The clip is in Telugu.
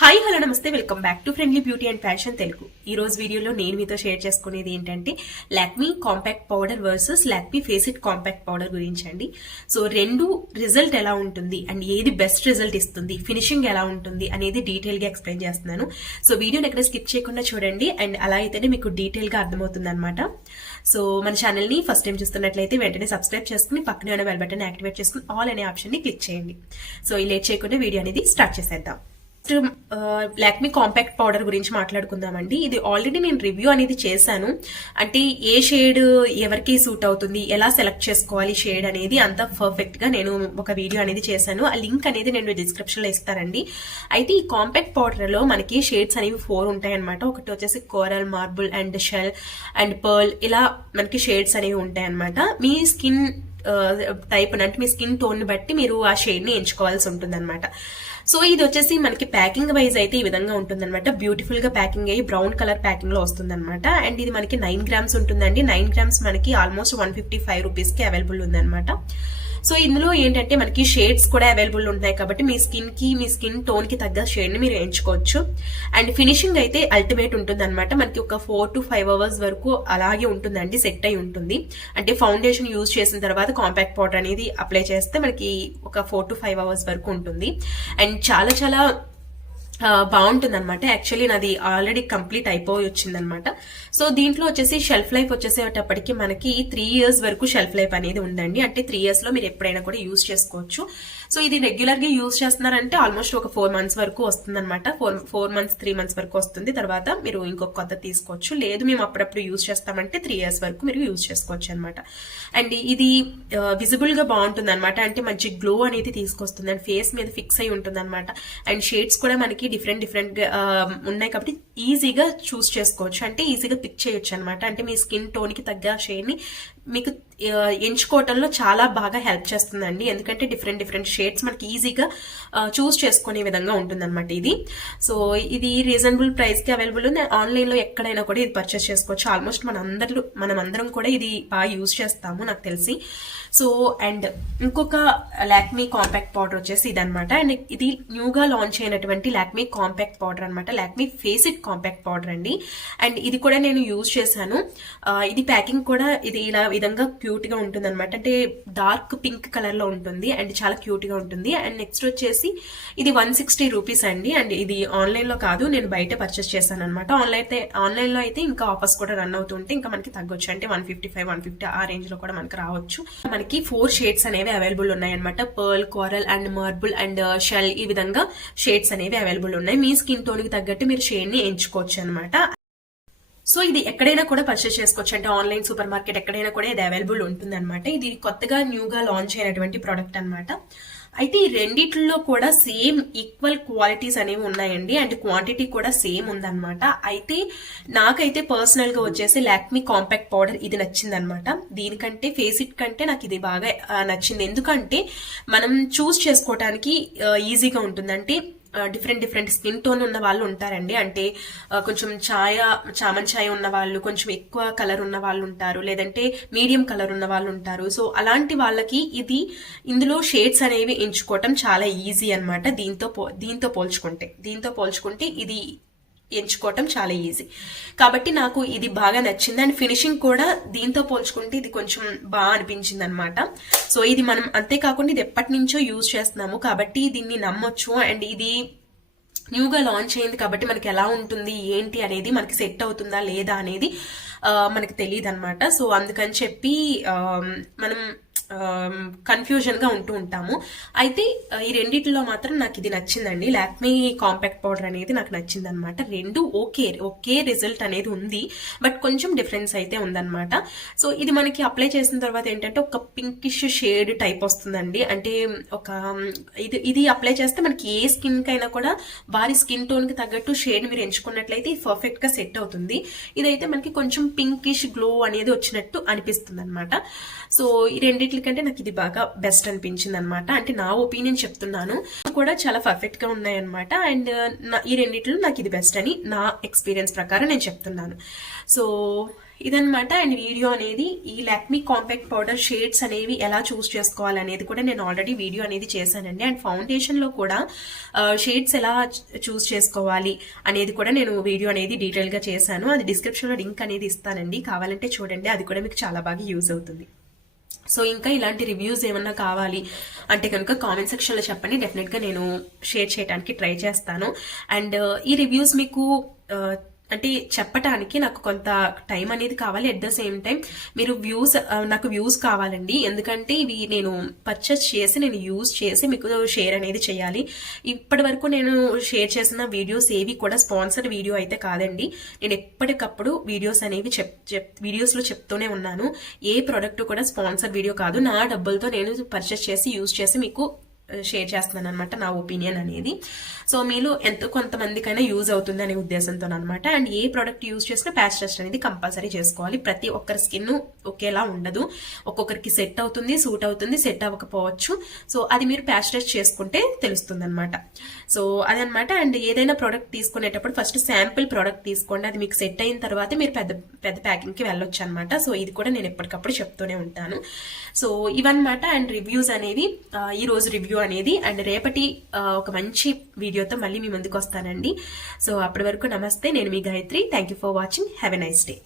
హాయ్ హలో నమస్తే, welcome back to friendly beauty and fashion Telugu. ఈ రోజు వీడియోలో నేను మీతో షేర్ చేసుకునేది ఏంటంటే Lakme compact powder versus Lakme face it compact powder గురించి అండి. సో రెండు రిజల్ట్ ఎలా ఉంటుంది అండ్ ఏది బెస్ట్ రిజల్ట్ ఇస్తుంది, ఫినిషింగ్ ఎలా ఉంటుంది అనేది డీటెయిల్ గా ఎక్స్ప్లెయిన్ చేస్తున్నాను. సో వీడియోని ఎక్కడ స్కిప్ చేయకుండా చూడండి అండ్ అలా అయితేనే మీకు డీటెయిల్ గా అర్థమవుతుంది అనమాట. సో మన ఛానల్ ని ఫస్ట్ టైం చూస్తున్నట్లయితే వెంటనే సబ్స్క్రైబ్ చేసుకుని పక్కనే ఉన్న బెల్ బటన్ యాక్టివేట్ చేసుకుని ఆల్ అనే ఆప్షన్ ని క్లిక్ చేయండి. సో ఈ లేట్ చేయకుండా వీడియో అనేది స్టార్ట్ చేసేద్దాం. లాక్మీ కాంపాక్ట్ పౌడర్ గురించి మాట్లాడుకుందామండి. ఇది ఆల్రెడీ నేను రివ్యూ అనేది చేశాను. అంటే ఏ షేడ్ ఎవరికి సూట్ అవుతుంది, ఎలా సెలెక్ట్ చేసుకోవాలి షేడ్ అనేది అంత పర్ఫెక్ట్ గా నేను ఒక వీడియో అనేది చేశాను. ఆ లింక్ అనేది నేను డిస్క్రిప్షన్ లో ఇస్తానండి. అయితే ఈ కాంపాక్ట్ పౌడర్ లో మనకి షేడ్స్ అనేవి 4 ఉంటాయి అనమాట. ఒకటి వచ్చేసి coral, marble and shell and pearl, ఇలా మనకి షేడ్స్ అనేవి ఉంటాయి అనమాట. మీ స్కిన్ టైప్ అంటే మీ స్కిన్ టోన్ ని బట్టి మీరు ఆ షేడ్ ని ఎంచుకోవాల్సి ఉంటుంది అనమాట. సో ఇది వచ్చేసి మనకి ప్యాకింగ్ వైజ్ అయితే ఈ విధంగా ఉంటుంది అనమాట. బ్యూటిఫుల్ గా ప్యాకింగ్ అయ్యి బ్రౌన్ కలర్ ప్యాకింగ్ లో వస్తుంది అనమాట. అండ్ ఇది మనకి 9 గ్రామ్స్ ఉంటుందండి. 9 గ్రామ్స్ మనకి ఆల్మోస్ట్ 155 రూపీస్ కి అవైలబుల్ ఉంది అనమాట. సో ఇందులో ఏంటంటే మనకి షేడ్స్ కూడా అవైలబుల్ ఉంటాయి కాబట్టి మీ స్కిన్ కి, మీ స్కిన్ టోన్ కి తగ్గ షేడ్ ని మీరు ఎంచుకోవచ్చు. అండ్ ఫినిషింగ్ అయితే అల్టిమేట్ ఉంటుంది అనమాట. మనకి ఒక 4 to 5 అవర్స్ వరకు అలాగే ఉంటుందండి, సెట్ అయి ఉంటుంది. అంటే ఫౌండేషన్ యూజ్ చేసిన తర్వాత కాంపాక్ట్ పౌడర్ అనేది అప్లై చేస్తే మనకి ఒక 4 to 5 అవర్స్ వరకు ఉంటుంది. అండ్ చాలా చాలా బాగుంటుంది అనమాట. యాక్చువల్లీ నాది ఆల్రెడీ కంప్లీట్ అయిపోయి వచ్చింది అనమాట. సో దీంట్లో వచ్చేసి షెల్ఫ్ లైఫ్ వచ్చేసేటప్పటికి మనకి 3 years వరకు షెల్ఫ్ లైఫ్ అనేది ఉందండి. అంటే 3 years లో మీరు ఎప్పుడైనా కూడా యూజ్ చేసుకోవచ్చు. సో ఇది రెగ్యులర్ గా యూజ్ చేస్తున్నారంటే ఆల్మోస్ట్ ఒక 4 months వరకు వస్తుంది అనమాట. 4 months 3 months వరకు వస్తుంది. తర్వాత మీరు ఇంకొక కొత్త తీసుకోవచ్చు. లేదు మేము అప్పుడప్పుడు యూజ్ చేస్తామంటే 3 years వరకు మీరు యూజ్ చేసుకోవచ్చు అనమాట. అండ్ ఇది విజిబుల్ గా బాగుంటుంది అనమాట. అంటే మంచి గ్లో అనేది తీసుకొస్తుంది అండ్ ఫేస్ మీద ఫిక్స్ అయి ఉంటుంది అనమాట. అండ్ షేడ్స్ కూడా మనకి డిఫరెంట్ ఉన్నాయి కాబట్టి ఈజీగా చూస్ చేసుకోవచ్చు. అంటే ఈజీగా పిక్ చేయొచ్చు అనమాట. అంటే మీ స్కిన్ టోన్ కి తగ్గ షేడ్ ని మీకు ఎంచుకోవటంలో చాలా బాగా హెల్ప్ చేస్తుందండి. ఎందుకంటే డిఫరెంట్ షేడ్స్ మనకి ఈజీగా చూస్ చేసుకునే విధంగా ఉంటుంది అనమాట ఇది. సో ఇది రీజనబుల్ ప్రైస్ కి అవైలబుల్ ఉంది. ఆన్లైన్ లో ఎక్కడైనా కూడా ఇది పర్చేస్ చేసుకోవచ్చు. ఆల్మోస్ట్ మనం అందరం కూడా ఇది బాగా యూజ్ చేస్తాము నాకు తెలిసి. సో అండ్ ఇంకొక లాక్మీ కాంపాక్ట్ పౌడర్ వచ్చేసి ఇదనమాట. అండ్ ఇది న్యూగా లాంచ్ అయినటువంటి లాక్మీ కాంపాక్ట్ పౌడర్ అనమాట. Lakme face it compact powder అండి. అండ్ ఇది కూడా నేను యూజ్ చేశాను. ఇది ప్యాకింగ్ కూడా ఇది ఇలా విధంగా క్యూట్ గా ఉంటుంది అనమాట. అంటే డార్క్ పింక్ కలర్ లో ఉంటుంది అండ్ చాలా క్యూట్ గా ఉంటుంది. అండ్ నెక్స్ట్ వచ్చేసి ఇది 160 రూపీస్ అండి. అండ్ ఇది ఆన్లైన్ లో కాదు, నేను బయట పర్చేస్ చేశాను అనమాట. ఆన్లైన్ లో అయితే ఇంకా ఆఫర్స్ కూడా రన్ అవుతుంటే ఇంకా మనకి తగ్గొచ్చు. అంటే 155, 150 ఆ రేంజ్ లో కూడా మనకి రావచ్చు. మనకి 4 షేడ్స్ అనేవి అవైలబుల్ ఉన్నాయి అనమాట. Pearl, coral and marble and shell, ఈ విధంగా షేడ్స్ అనేవి అవైలబుల్ ఉన్నాయి. మీ స్కిన్ టోన్ కి తగ్గట్టు మీరు షేడ్ ని ఎంచుకోవచ్చు అనమాట. సో ఇది ఎక్కడైనా కూడా పర్చేస్ చేసుకోవచ్చు. అంటే ఆన్లైన్, సూపర్ మార్కెట్ ఎక్కడైనా కూడా ఇది అవైలబుల్ ఉంటుంది అనమాట. ఇది కొత్తగా న్యూగా లాంచ్ అయినటువంటి ప్రోడక్ట్ అనమాట. అయితే ఈ రెండిట్లో కూడా సేమ్ ఈక్వల్ క్వాలిటీస్ అనేవి ఉన్నాయండి. అండ్ క్వాంటిటీ కూడా సేమ్ ఉందన్నమాట. అయితే నాకైతే పర్సనల్ గా వచ్చేసి లాక్మీ కాంపాక్ట్ పౌడర్ ఇది నచ్చింది అనమాట. దీనికంటే ఫేస్ ఇట్ కంటే నాకు ఇది బాగా నచ్చింది. ఎందుకంటే మనం చూస్ చేసుకోవడానికి ఈజీగా ఉంటుంది. అంటే డిఫరెంట్ స్కిన్ టోన్ ఉన్న వాళ్ళు ఉంటారండి. అంటే కొంచెం చామన్ ఛాయ ఉన్న వాళ్ళు, కొంచెం ఎక్కువ కలర్ ఉన్న వాళ్ళు ఉంటారు, లేదంటే మీడియం కలర్ ఉన్న వాళ్ళు ఉంటారు. సో అలాంటి వాళ్ళకి ఇందులో షేడ్స్ అనేవి ఎంచుకోవటం చాలా ఈజీ అనమాట. దీంతో పోల్చుకుంటే ఇది ఎంచుకోవటం చాలా ఈజీ కాబట్టి నాకు ఇది బాగా నచ్చింది. అండ్ ఫినిషింగ్ కూడా దీంతో పోల్చుకుంటే ఇది కొంచెం బాగా అనిపించింది అనమాట. సో ఇది మనం అంతేకాకుండా ఇది ఎప్పటి నుంచో యూజ్ చేస్తున్నాము కాబట్టి దీన్ని నమ్మొచ్చు. అండ్ ఇది న్యూగా లాంచ్ అయింది కాబట్టి మనకి ఎలా ఉంటుంది ఏంటి అనేది, మనకి సెట్ అవుతుందా లేదా అనేది మనకి తెలియదు అనమాట. సో అందుకని చెప్పి మనం కన్ఫ్యూజన్ గా ఉంటూ ఉంటాము. అయితే ఈ రెండిట్లో మాత్రం నాకు ఇది నచ్చిందండి. లాక్మీ కాంపాక్ట్ పౌడర్ అనేది నాకు నచ్చింది అనమాట. రెండు ఓకే రిజల్ట్ అనేది ఉంది, బట్ కొంచెం డిఫరెన్స్ అయితే ఉందన్నమాట. సో ఇది మనకి అప్లై చేసిన తర్వాత ఏంటంటే ఒక పింకిష్ షేడ్ టైప్ వస్తుందండి. అంటే ఒక ఇది అప్లై చేస్తే మనకి ఏ స్కిన్ కైనా కూడా వారి స్కిన్ టోన్ కి తగ్గట్టు షేడ్ మీరు ఎంచుకున్నట్లయితే పర్ఫెక్ట్ గా సెట్ అవుతుంది. ఇదైతే మనకి కొంచెం పింకిష్ గ్లో అనేది వచ్చినట్టు అనిపిస్తుంది అనమాట. సో ఈ రెండిట్లో రెండిట్ల కంటే నాకు ఇది బాగా బెస్ట్ అనిపించింది అనమాట. అంటే నా ఒపీనియన్ చెప్తున్నాను, కూడా చాలా పర్ఫెక్ట్ గా ఉన్నాయి అనమాట. అండ్ ఈ రెండిట్లో నాకు ఇది బెస్ట్ అని నా ఎక్స్పీరియన్స్ ప్రకారం నేను చెప్తున్నాను. సో ఇదనమాట. అండ్ వీడియో అనేది ఈ లాక్మీ కాంపాక్ట్ పౌడర్ షేడ్స్ అనేవి ఎలా చూస్ చేసుకోవాలి అనేది కూడా నేను ఆల్రెడీ వీడియో అనేది చేశానండి. అండ్ ఫౌండేషన్ లో కూడా షేడ్స్ ఎలా చూస్ చేసుకోవాలి అనేది కూడా నేను వీడియో అనేది డీటెయిల్ గా చేశాను. అది డిస్క్రిప్షన్ లో లింక్ అనేది ఇస్తానండి, కావాలంటే చూడండి, అది కూడా మీకు చాలా బాగా యూజ్ అవుతుంది. సో ఇంకా ఇలాంటి రివ్యూస్ ఏమన్నా కావాలి అంటే కనుక కామెంట్ సెక్షన్ లో చెప్పండి, డెఫినెట్ గా నేను షేర్ చేయడానికి ట్రై చేస్తాను. అండ్ ఈ రివ్యూస్ మీకు అంటే చెప్పటానికి నాకు కొంత టైం అనేది కావాలి. అట్ ద సేమ్ టైం మీరు నాకు వ్యూస్ కావాలండి, ఎందుకంటే ఇవి నేను పర్చేస్ చేసి నేను యూజ్ చేసి మీకు షేర్ అనేది చేయాలి. ఇప్పటి వరకు నేను షేర్ చేసిన వీడియోస్ ఏవి కూడా స్పాన్సర్డ్ వీడియో అయితే కాదండి. నేను ఎప్పటికప్పుడు వీడియోస్ అనేవి వీడియోస్ లో చెప్తూనే ఉన్నాను. ఏ ప్రోడక్ట్ కూడా స్పాన్సర్ వీడియో కాదు, నా డబ్బులతో నేను పర్చేస్ చేసి యూజ్ చేసి మీకు షేర్ చేస్తున్నాను అనమాట, నా ఒపీనియన్ అనేది. సో మీలో ఎంతో కొంతమందికైనా యూజ్ అవుతుంది అనే ఉద్దేశంతో అనమాట. అండ్ ఏ ప్రోడక్ట్ యూజ్ చేసినా ప్యాచ్ టెస్ట్ అనేది కంపల్సరీ చేసుకోవాలి. ప్రతి ఒక్కరి స్కిన్ ఒకేలా ఉండదు, ఒక్కొక్కరికి సెట్ అవుతుంది, సూట్ అవుతుంది, సెట్ అవ్వకపోవచ్చు. సో అది మీరు ప్యాచ్ టెస్ట్ చేసుకుంటే తెలుస్తుంది అనమాట. సో అదనమాట. అండ్ ఏదైనా ప్రోడక్ట్ తీసుకునేటప్పుడు ఫస్ట్ శాంపిల్ ప్రోడక్ట్ తీసుకోండి, అది మీకు సెట్ అయిన తర్వాత మీరు పెద్ద పెద్ద ప్యాకింగ్ కి వెళ్ళొచ్చు అనమాట. సో ఇది కూడా నేను ఎప్పటికప్పుడు చెప్తూనే ఉంటాను. సో ఇవన్నమాట. అండ్ రివ్యూస్ అనేవి ఈ రోజు రివ్యూ అనేది. అండ్ రేపటి ఒక మంచి వీడియోతో మళ్ళీ మీ ముందుకు వస్తానండి. సో అప్పటి వరకు నమస్తే, నేను మీ Gayatri. Thank you for watching. Have a nice day.